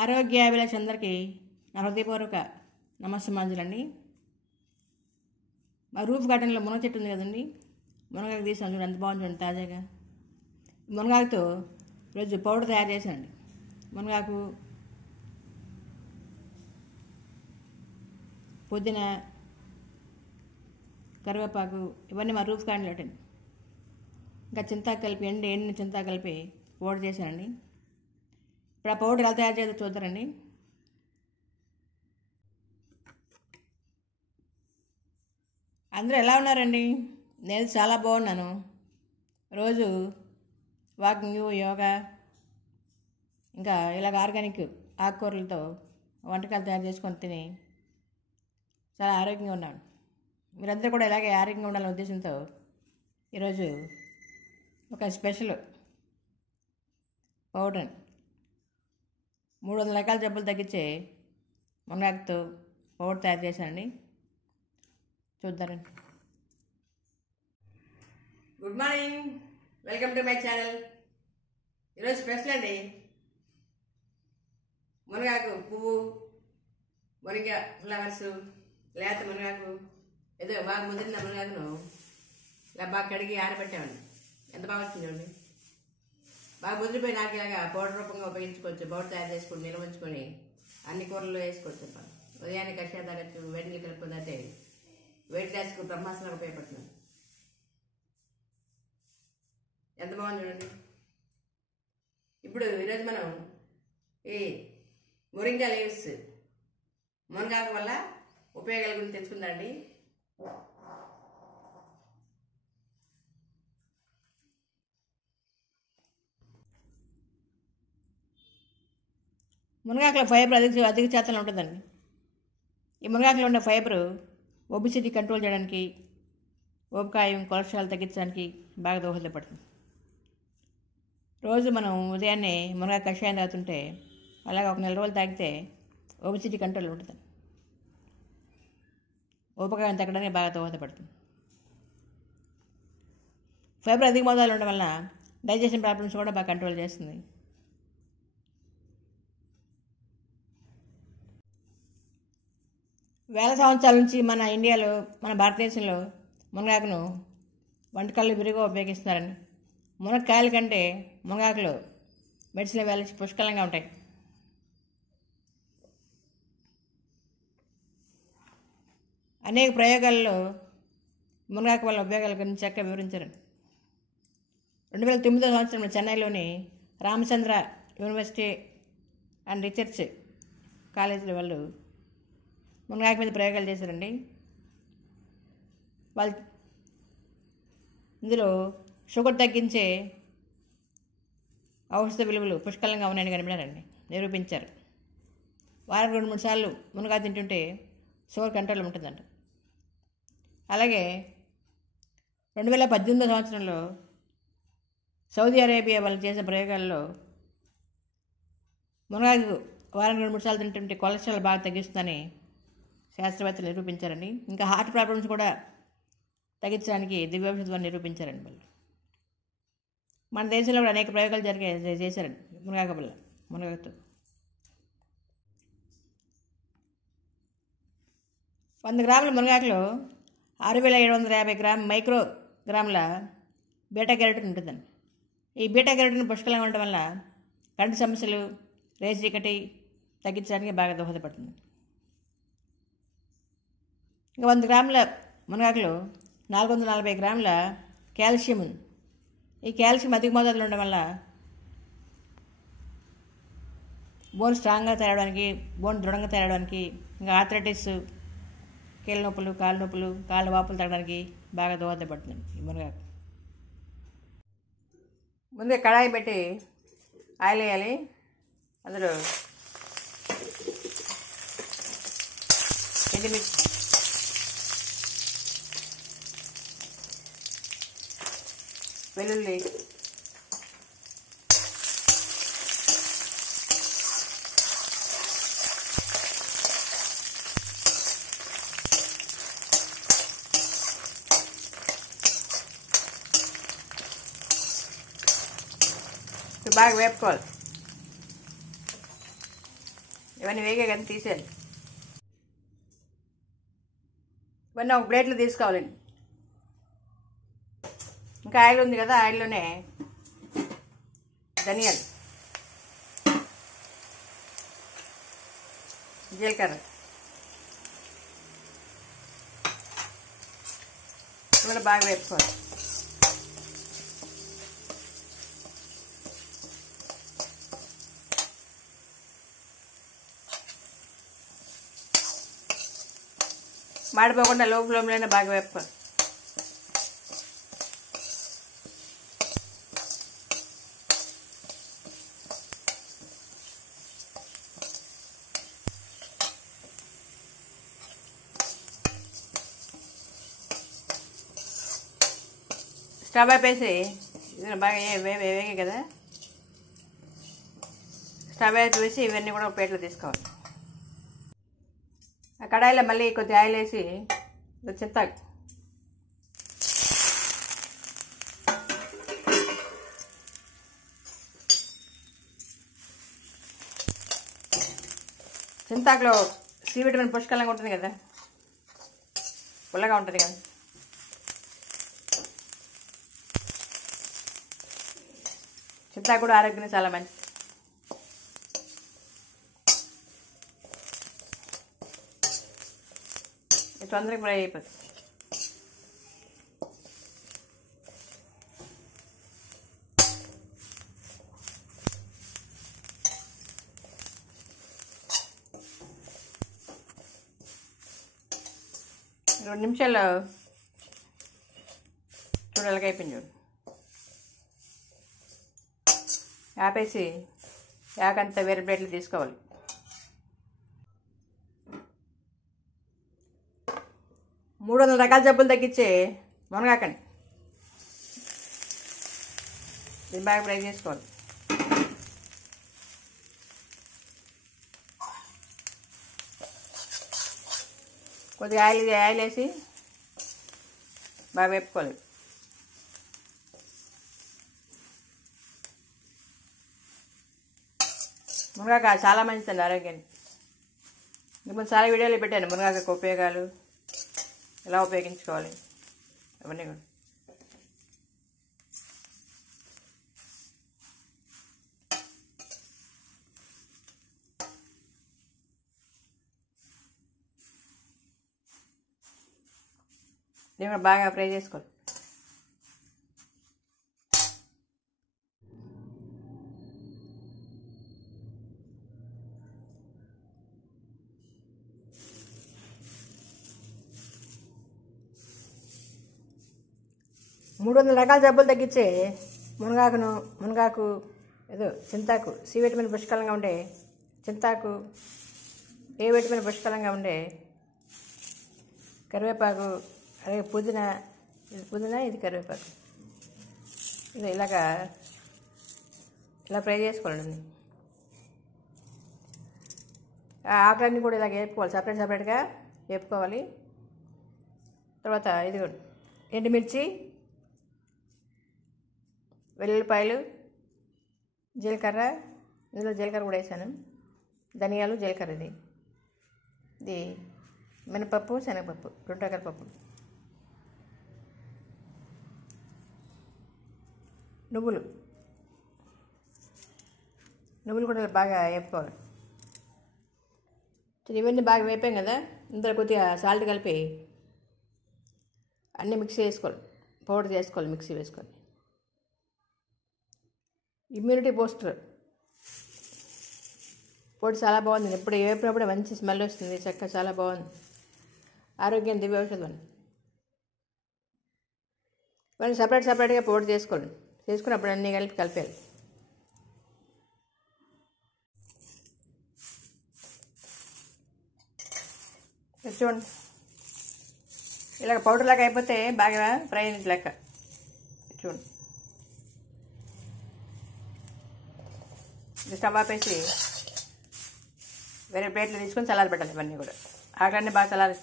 ఆరోగ్యాభిలాష అందరికీ నా హృదయపూర్వక నమస్సమాంజలండి. మా రూఫ్ గార్డెన్లో మునగ చెట్టు ఉంది కదండి, మునగాకు తీసాను చూడండి, ఎంత బాగుంది చూడండి తాజాగా. మునగాకుతో ఈరోజు పౌడర్ తయారు చేశానండి. మునగాకు, పుదీనా, కరివేపాకు ఇవన్నీ మా రూఫ్ గార్డెన్లో పెట్టండి. ఇంకా చింతాకు కలిపి ఎండిన చింతాకు కలిపి పౌడర్ చేశానండి. ఇప్పుడు ఆ పౌడర్ ఎలా తయారు చేయాలో చూద్దారండి. అందరూ ఎలా ఉన్నారండి? నేను చాలా బాగున్నాను. రోజు వాకింగ్, యోగా, ఇంకా ఇలాగ ఆర్గానిక్ ఆకుకూరలతో వంటకాలు తయారు చేసుకొని తిని చాలా ఆరోగ్యంగా ఉన్నాను. మీరందరూ కూడా ఇలాగే ఆరోగ్యంగా ఉండాలనే ఉద్దేశంతో ఈరోజు ఒక స్పెషల్ పౌడర్ 300 రకాల జబ్బులు తగ్గించే మునగాకుతో పౌడర్ తయారు చేశానండి. చూద్దారండి. Good morning, welcome to my channel. ఈరోజు స్పెషల్ అండి. మునగాకు పువ్వు, మునగ ఫ్లవర్స్, లేత మునగాకు, ఏదో బాగా ముదిరిన మునగాకును ఇలా బాగా కడిగి ఆరబెట్టామండి. ఎంత బాగా వచ్చిందండి. బాగా ముదిరిపోయి నాకు ఇలాగా పౌడర్ రూపంగా ఉపయోగించుకోవచ్చు. పౌడర్ తయారు చేసుకుని నిల్వ ఉంచుకొని అన్ని కూరల్లో వేసుకోవచ్చు. ఉదయాన్నే కషాయం తాగొచ్చు, వేడి నీళ్ళు కలుపుకుంటే అయితే వెయిట్ లాస్కు బ్రహ్మాస్త్రంగా ఉపయోగపడుతుంది. ఎంత బాగుంది చూడండి. ఇప్పుడు ఈరోజు మనం ఈ మొరింగా లీవ్స్, మునగాకు వల్ల ఉపయోగాల గురించి తెలుసుకుందామండి. మునగాకులో ఫైబర్ అధిక శాతంలో ఉంటుందండి. ఈ మునగాకులో ఉన్న ఫైబరు ఒబిసిటీ కంట్రోల్ చేయడానికి, ఊబకాయం, కొలెస్ట్రాల్ తగ్గించడానికి బాగా దోహదపడుతుంది. రోజు మనం ఉదయాన్నే మునగాకు కషాయం తాగుతుంటే అలాగే ఒక 4 రోజులు తాగితే ఒబిసిటీ కంట్రోల్ ఉంటుంది. ఊబకాయం తగ్గడానికి బాగా దోహదపడుతుంది. ఫైబర్ అధిక మోతాదులో ఉండడం వలన డైజెషన్ ప్రాబ్లమ్స్ కూడా బాగా కంట్రోల్ చేస్తుంది. వేల సంవత్సరాల నుంచి మన ఇండియాలో, మన భారతదేశంలో మునగాకును వంటకాల్లో విరిగా ఉపయోగిస్తున్నారండి. మునక్కాయల కంటే మునగాకులు మెడిసిన్ వాల్యూస్ పుష్కలంగా ఉంటాయి. అనేక ప్రయోగాల్లో మునగాకు వల్ల ఉపయోగాల గురించి చక్కగా వివరించారండి. 2009 సంవత్సరంలో చెన్నైలోని రామచంద్ర యూనివర్సిటీ అండ్ రీసెర్చ్ కాలేజీలో వాళ్ళు మునగాకు మీద ప్రయోగాలు చేశారండి. వాళ్ళు ఇందులో షుగర్ తగ్గించే ఔషధ విలువలు పుష్కలంగా ఉన్నాయని కనిపెట్టారండి, నిరూపించారు. వారం 2-3 సార్లు మునగాకు తింటుంటే షుగర్ కంట్రోల్ ఉంటుందంట. అలాగే 2018 సంవత్సరంలో సౌదీ అరేబియా వాళ్ళు చేసిన ప్రయోగాల్లో మునగాకు వారం 2-3 సార్లు తింటుంటే కొలెస్ట్రాల్ బాగా తగ్గిస్తుందని శాస్త్రవేత్తలు నిరూపించారండి. ఇంకా హార్ట్ ప్రాబ్లమ్స్ కూడా తగ్గించడానికి దివ్యౌషధం నిరూపించారండి వాళ్ళు. మన దేశంలో కూడా అనేక ప్రయోగాలు చేశారండి మునగాకు వల్ల, మునగాకుతో. 100 గ్రాముల మునగాకులో 6750 మైక్రోగ్రాముల బీటా కెరోటిన్ ఉంటుందండి. ఈ బీటా కెరోటిన్ పుష్కలంగా ఉండడం వల్ల కంటి సమస్యలు, రేచీకటి తగ్గించడానికి బాగా దోహదపడుతుంది. ఇంకా 100 గ్రాముల మునగాకులో 440 గ్రాముల కాల్షియం ఉంది. ఈ కాల్షియం అధిక మోతాదులో ఉండడం వల్ల బోన్ స్ట్రాంగ్గా తయారవడానికి, బోన్ దృఢంగా తయారవడానికి, ఇంకా ఆర్థరైటిస్, కీళ్ళ నొప్పులు, కాళ్ళ నొప్పులు, కాళ్ళ వాపులు తగ్గడానికి బాగా దోహదపడుతుంది ఈ మునగాకు. ముందుగా కడాయి పెట్టి ఆయిల్ వేయాలి. అందులో ఎండుమిర్చి, వెల్లుల్లి, బాగా వేపుకోవాలి. ఇవన్నీ వేగే కానీ తీసేయాలి. ఇవన్నీ ఒక ప్లేట్లో తీసుకోవాలండి. ఇంకా ఆయిల్ ఉంది కదా, ఆయిల్లోనే ధనియాలు, జీలకర్ర కూడా బాగా వేపుకోవాలి. మాడిపోకుండా లో ఫ్లేమ్లోనే బాగా వేపుకోవాలి. స్టవ్ ఆపేసి ఇది బాగా వేగే కదా, స్టవ్ వేసి ఇవన్నీ కూడా ఒక ప్లేట్లో తీసుకోవాలి. ఆ కడాయిలో మళ్ళీ కొద్దిగా ఆయిల్ వేసి చింతాకు, చింతాకులో సి విటమిన్ పుష్కలంగా ఉంటుంది కదా, పుల్లగా ఉంటుంది కదా. చింతాకు కూడా ఆరోగ్యానికి చాలా మంచిది. తొందరగా ఫ్రై అయిపోతుంది. రెండు నిమిషాల్లో చూడాలిగా అయిపోయింది. చూడు, ఆపేసి యాకంతా వేరే ప్లేట్లు తీసుకోవాలి. మూడు 300 రకాల జబ్బులు తగ్గించే మునగాకండి. ఇది బాగా ఫ్రై చేసుకోవాలి. కొద్దిగా ఆయిల్ వేసి బాగా వేపుకోవాలి. మునగాకు చాలా మంచిదండి ఆరోగ్యానికి. ఇప్పుడు చాలా వీడియోలు పెట్టాను మునగాకు ఉపయోగాలు, ఎలా ఉపయోగించుకోవాలి అవన్నీ కూడా. దీన్ని కూడా బాగా ఫ్రై చేసుకోవాలి. మూడు 300 రకాల జబ్బులు తగ్గించే మునగాకు ఏదో చింతాకు, సి విటమిన్ పుష్కలంగా ఉండే చింతాకు, ఏ విటమిన్ పుష్కలంగా ఉండే కరివేపాకు, అలాగే పుదీనా, ఇది కరివేపాకు. ఇది ఇలా ఫ్రై చేసుకోవాలండి. ఆకులన్నీ కూడా ఇలాగ వేపుకోవాలి, సపరేట్గా వేపుకోవాలి. తర్వాత ఇది ఎండుమిర్చి, వెల్లుల్లిపాయలు, జీలకర్ర, ఇందులో జీలకర్ర కూడా వేసాను, ధనియాలు, జీలకర్ర, ఇది మినపప్పు, శనగపప్పు, 2 రకాల పప్పు, నువ్వులు కూడా బాగా వేపుకోవాలి. ఇవన్నీ బాగా వేపాం కదా, ఇందులో కొద్దిగా సాల్ట్ కలిపి అన్నీ మిక్సీ చేసుకోవాలి, పౌడర్ చేసుకోవాలి, మిక్సీ వేసుకోవాలి. ఇమ్యూనిటీ బూస్టర్ పొడి చాలా బాగుంది. ఎప్పుడు వేపినప్పుడు మంచి స్మెల్ వస్తుంది, చక్కగా చాలా బాగుంది. ఆరోగ్యం దివ్య ఔషధం. ఇవన్నీ సపరేట్గా పౌడర్ చేసుకోండి. చేసుకున్నప్పుడు అన్నీ కలిపేయాలి. చూడండి, ఇలాగ పౌడర్ లాగా అయిపోతే బాగా ఫ్రై అయినట్టు లెక్క. చూడండి, స్టవ్ ఆపేసి వేరే ప్లేట్లు తీసుకొని చల్లారబెట్టాలి. ఇవన్నీ కూడా ఆకులన్నీ బాగా చల్లారి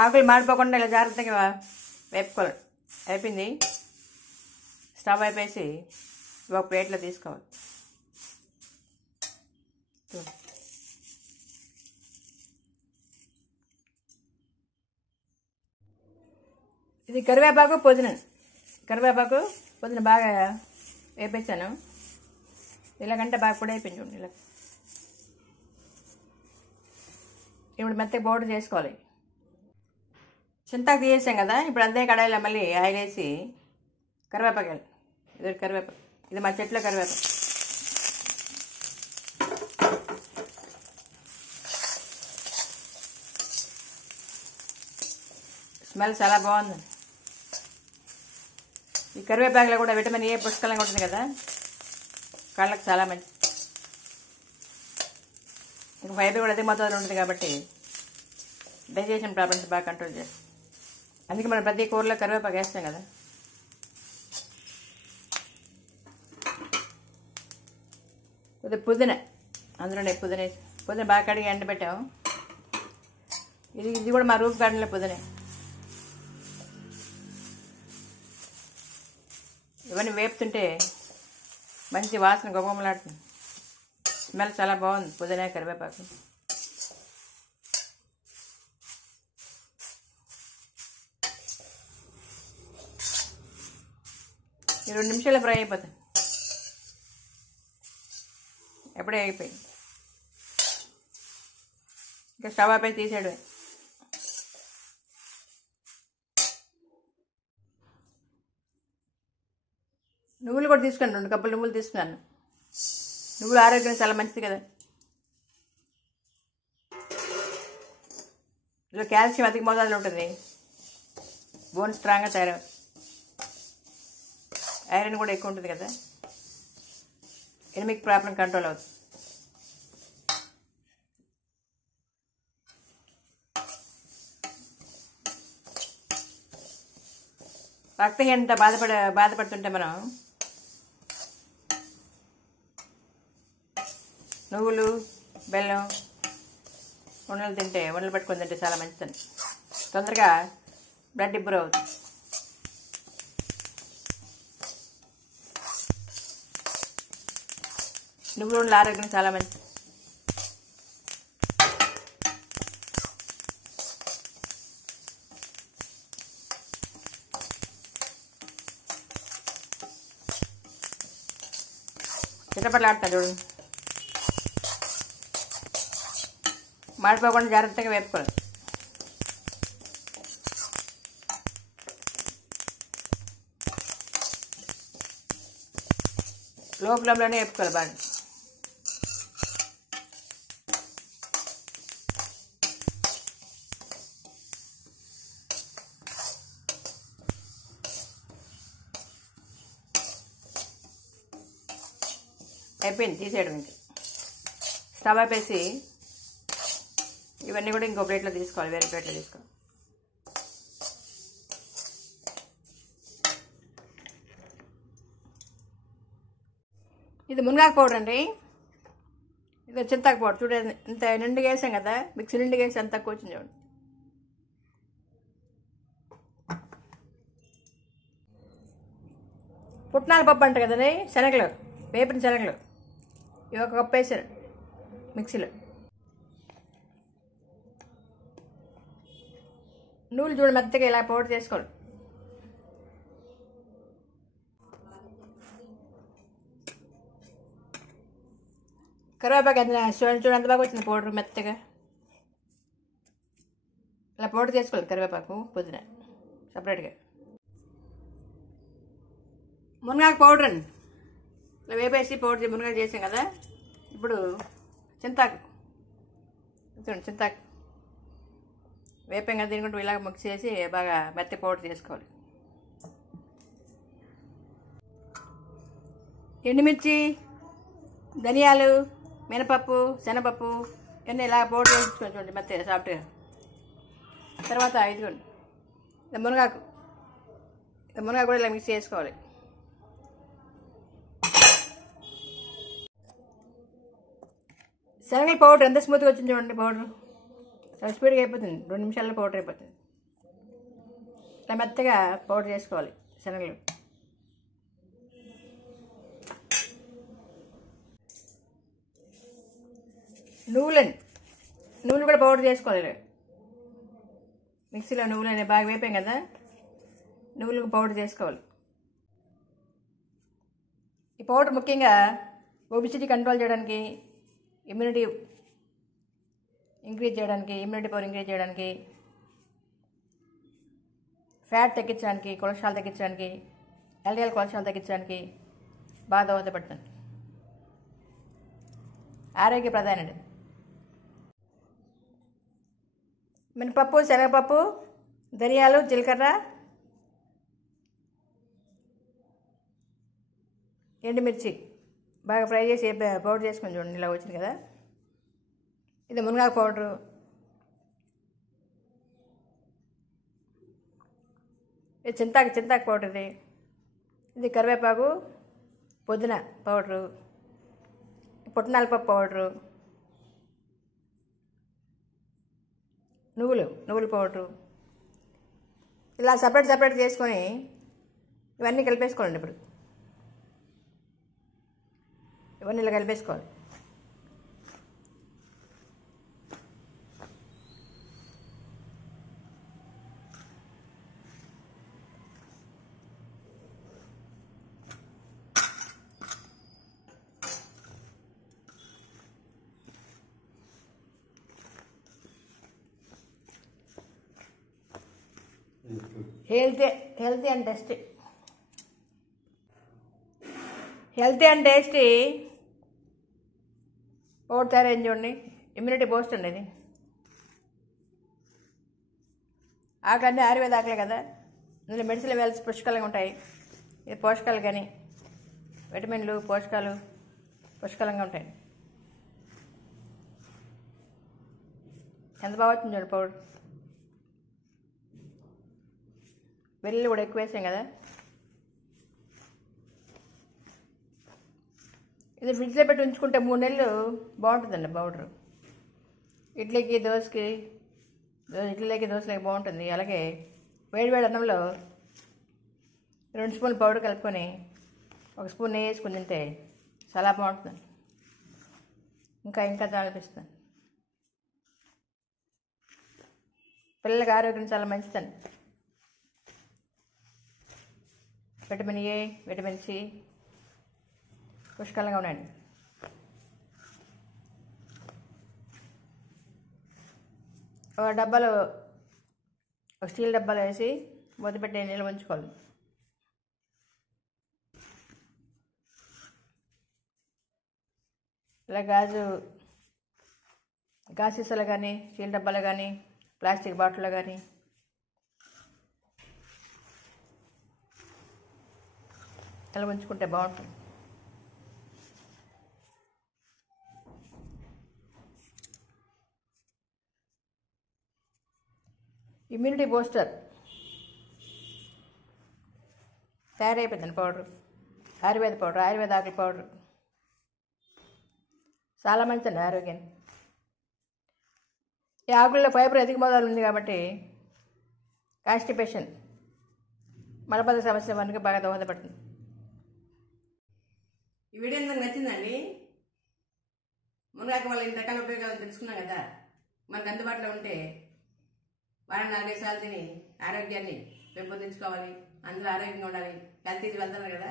ఆకులు మాడిపోకుండా ఇలా జాగ్రత్తగా వేపుకోవాలి. అయిపోయింది. స్టవ్ అయిపోయి ఒక ప్లేట్లో తీసుకోవాలి. ఇది కరివేపాకు పుదీన బాగా వేపేసాను. ఇలాగంటే బాగా పొడి అయిపోయింది చూడండి. ఇలా ఇప్పుడు మెత్తగా పౌడర్ చేసుకోవాలి. చింతాకు తీసేసాం కదా, ఇప్పుడు అంతే కడాయిలో మళ్ళీ ఆయిల్ వేసి కరివేపాకు వేయాలి. ఇది కరివేపాకు, ఇది మా చెట్లో కరివేపాకు. స్మెల్ చాలా బాగుంది. ఈ కరివేపాకులో కూడా విటమిన్ ఏ పుష్కలంగా ఉంటుంది కదా, కళ్ళకి చాలా మంచి. ఇంకా ఫైబర్ కూడా అధిక మొత్తంలో ఉంటుంది కాబట్టి డైజెషన్ ప్రాబ్లమ్స్ బాగా కంట్రోల్ చేస్తుంది. అందుకే మనం ప్రతి కూరలో కరివేపాకు వేస్తాం కదా. కొద్దిగా పుదీనా, అందులోనే పుదీనా బాగా కడిగి ఎండబెట్టాము. ఇది కూడా మా రూఫ్ గార్డెన్లో పుదీనా. ఇవన్నీ వేపుతుంటే మంచి వాసన గొప్పలాడుతుంది. స్మెల్ చాలా బాగుంది పుదీనా కరివేపాకు. ఈ 2 నిమిషాలు ఫ్రై అయిపోతాయి. ఎప్పుడే అయిపోయింది. ఇంకా స్టవ్ ఆపై తీసాడు. నువ్వులు కూడా తీసుకున్నాను, 2 కప్పులు నువ్వులు తీసుకున్నాను. నువ్వులు ఆరోగ్యం చాలా మంచిది కదా. ఇందులో కాల్షియం అధిక మోతాదులో ఉంటుంది. బోన్ స్ట్రాంగ్గా తయారవుతుంది. ఐరన్ కూడా ఎక్కువ ఉంటుంది కదా, ఎనిమిక్ ప్రాబ్లం కంట్రోల్ అవుతుంది. రక్తహీనత బాధపడుతుంటే మనం నువ్వులు, బెల్లం ఉండలు తింటే, ఉండలు పట్టుకొని తింటే చాలా మంచిదని. తొందరగా బ్లడ్ ఇంప్రూవ్ అవుతుంది. నువ్వులు ఉండలు ఆరోగ్యం చాలా మంచిది. చిట్టపట్లు ఆడుతున్నా చూడండి. మాడిపోకుండా జాగ్రత్తగా వేపుకోవాలి. లో ఫ్లేమ్లోనే వేపుకోవాలి బాగా. అయిపోయింది, తీసేయడం. ఇంకా స్టవ్ ఆపేసి ఇవన్నీ కూడా ఇంకో ప్లేట్లో తీసుకోవాలి, వేరే ప్లేట్లో తీసుకోవాలి. ఇది మునగాకు పౌడర్ అండి. ఇది చింతాకు పౌడర్. చూడండి, ఇంత నిండుగా వేసాం కదా, మిక్సీ నిండుగా వేసి అంత తక్కువ వచ్చింది చూడండి. పుట్నాల పప్పు అంట కదండి, శనగలు, వేపిన శనగలు. ఇవి 1 కప్పు వేసారు మిక్సీలో. నూనె చూడ మెత్తగా ఇలా పౌడర్ చేసుకోవాలి. కరివేపాకు ఎంత చూడండి ఎంత బాగా వచ్చింది పౌడర్ మెత్తగా. ఇలా పౌడర్ చేసుకోవాలి. కరివేపాకు, పుదీనా సపరేట్గా. మునగాకు పౌడర్ అండి. ఇలా వేపేసి పౌడర్ మునగాకు చేసాం కదా. ఇప్పుడు చింతాకు చూడండి, చింతాకు వేపాం కదా, దీని కూడా ఇలా మిక్స్ చేసి బాగా మెత్త పౌడర్ చేసుకోవాలి. ఎండుమిర్చి, ధనియాలు, మినపప్పు, శనగపప్పు ఇవన్నీ ఇలా పౌడర్ వేసుకోండి చూడండి మెత్త సాఫ్ట్గా. తర్వాత ఇదిగోండి మునగాకు కూడా ఇలా మిక్స్ చేసుకోవాలి. శనగల పౌడర్ ఎంత స్మూత్గా వచ్చింది చూడండి. పౌడర్ చాలా స్పీడ్గా అయిపోతుంది, 2 నిమిషాల్లో పౌడర్ అయిపోతుంది. ఇలా మెత్తగా పౌడర్ చేసుకోవాలి శనగలు. నువ్వులు కూడా పౌడర్ చేసుకోవాలి. మిక్సీలో నువ్వులని బాగా వేపాం కదా, నువ్వులకు పౌడర్ చేసుకోవాలి. ఈ పౌడర్ ముఖ్యంగా ఒబిసిటీ కంట్రోల్ చేయడానికి, ఇమ్యూనిటీ పవర్ ఇంక్రీజ్ చేయడానికి, ఫ్యాట్ తగ్గించడానికి, కొలెస్ట్రాల్ తగ్గించడానికి, ఎల్డిఎల్ కొలెస్ట్రాల్ తగ్గించడానికి బాగా దోహదపడుతుంది. ఆరోగ్య ప్రధానండి. మినపప్పు, శనగపప్పు, ధనియాలు, జీలకర్ర, ఎండుమిర్చి బాగా ఫ్రై చేసి పౌడర్ చేసుకొని చూడండి, ఇలా వచ్చింది కదా. ఇది మునగాకు పౌడరు, ఇది చింతాకు పౌడర్, ఇది కరివేపాకు, పుదీనా పౌడరు, పుట్నాల పప్పు పౌడరు, నువ్వుల పౌడరు. ఇలా సపరేట్ చేసుకొని ఇవన్నీ కలిపేసుకోవాలండి. ఇప్పుడు ఇవన్నీ ఇలా కలిపేసుకోవాలి. హెల్తీ అండ్ టేస్టీ పౌడర్ తయారైంది చూడండి. ఇమ్యూనిటీ బూస్ట్ అండి ఇది. ఆకులన్నీ ఆయుర్వేద ఆకులే కదా, ఇందులో మెడిసిన్ వాల్యూస్ పుష్కలంగా ఉంటాయి. ఇది పోషకాలు కానీ విటమిన్లు, పోషకాలు పుష్కలంగా ఉంటాయి. ఎంత బాగా వచ్చింది చూడండి పౌడర్. వెల్లుల్లి కూడా ఎక్కువ వేసాం కదా. ఇది ఫ్రిడ్జ్లో పెట్టి ఉంచుకుంటే 3 నెలలు బాగుంటుందండి పౌడరు. ఇడ్లీకి దోశలకి బాగుంటుంది. అలాగే వేడి అన్నంలో 2 స్పూన్లు పౌడర్ కలుపుకొని 1 స్పూన్ నెయ్యి వేసుకుని తింటే చాలా బాగుంటుంది. ఇంకా అనిపిస్తుంది. పిల్లలకి ఆరోగ్యం చాలా మంచిదండి. విటమిన్ ఏ, విటమిన్ సి పుష్కలంగా ఉన్నాయండి. ఒక స్టీల్ డబ్బాలో వేసి మూతపెట్టి నిల్వ ఉంచుకోవాలి. ఇలా గాజు సీసాలు కానీ, స్టీల్ డబ్బాలు కానీ, ప్లాస్టిక్ బాటిల్లో కానీ అలా ఉంచుకుంటే బాగుంటుంది. ఇమ్యూనిటీ బూస్టర్ తయారైపోయిందండి పౌడర్. ఆయుర్వేద ఆకుల పౌడర్ చాలా మంచిదండి ఆరోగ్యాన్ని. ఈ ఆకుల్లో ఫైబర్ అధిక మోతాదులో ఉంది కాబట్టి కాన్స్టిపేషన్, మలబద్ధ సమస్య మనకి బాగా దోహదపడుతుంది. ఈ వీడియో ఎందుకు నచ్చిందండి? మునగాకు వల్ల ఇన్ని రకాల ఉపయోగాలు తెలుసుకున్నాం కదా. మనకు అందుబాటులో ఉంటే వారం 4-5 సార్లు తిని ఆరోగ్యాన్ని పెంపొందించుకోవాలి. అందరూ ఆరోగ్యంగా ఉండాలి. హెల్త్ వెళ్తున్నారు కదా,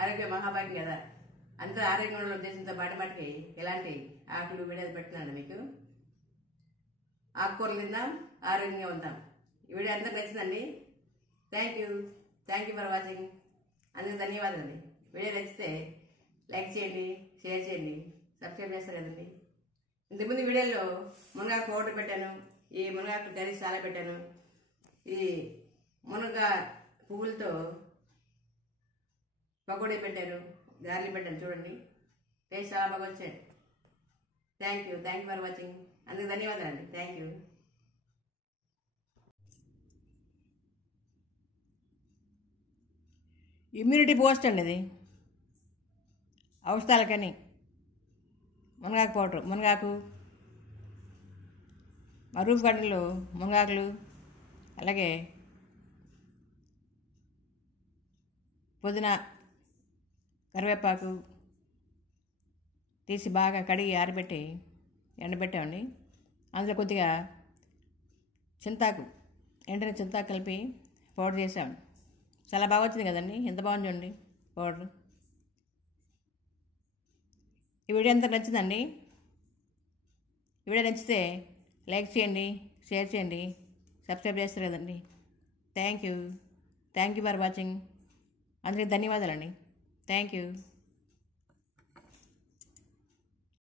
ఆరోగ్య మహాభాగ్యం కదా. అందరూ ఆరోగ్యంగా ఉండాలి ఉద్దేశంతో బాటకి ఎలాంటి ఆకులు వీడియోలు పెడుతున్నాను మీకు. ఆకుకూరలు తిందాం, ఆరోగ్యంగా ఉందాం. ఈ వీడియో అందరికి నచ్చిందండి. Thank you for watching. అందుకు ధన్యవాదాలండి. వీడియో నచ్చితే లైక్ చేయండి, షేర్ చేయండి, సబ్స్క్రైబ్ చేస్తారు కదండి. ఇంతకుముందు వీడియోలో మునగాకు పౌడర్ పెట్టాను, ఈ మునగాకు కర్రీ చాలా పెట్టాను, ఈ మునగా పువ్వులతో పకోడీ పెట్టాను, గార్లీ పెట్టాను. చూడండి, టేస్ట్ చాలా బాగా వచ్చాయి. Thank you for watching. అందుకు ధన్యవాదాలండి. Thank you. ఇమ్యూనిటీ బూస్ట్ అండి ఇది. ఔషధాలకని మునగాకు పౌడర్, మునగాకు, మా రూఫ్ గార్డెన్లో మునగాకులు, అలాగే పుదీనా, కరివేపాకు తీసి బాగా కడిగి ఆరబెట్టి ఎండబెట్టామండి. అందులో కొద్దిగా చింతాకు, ఎండిన చింతాకు కలిపి పౌడర్ చేసాం. చాలా బాగా వచ్చింది కదండి, ఎంత బాగుంది చూడండి పౌడర్. ఈ వీడియో అంతా నచ్చిందండి. ఈ వీడియో నచ్చితే లైక్ చేయండి, షేర్ చేయండి, సబ్స్క్రైబ్ చేస్తారు కదండి. Thank you for watching. అందరికీ ధన్యవాదాలండి. Thank you.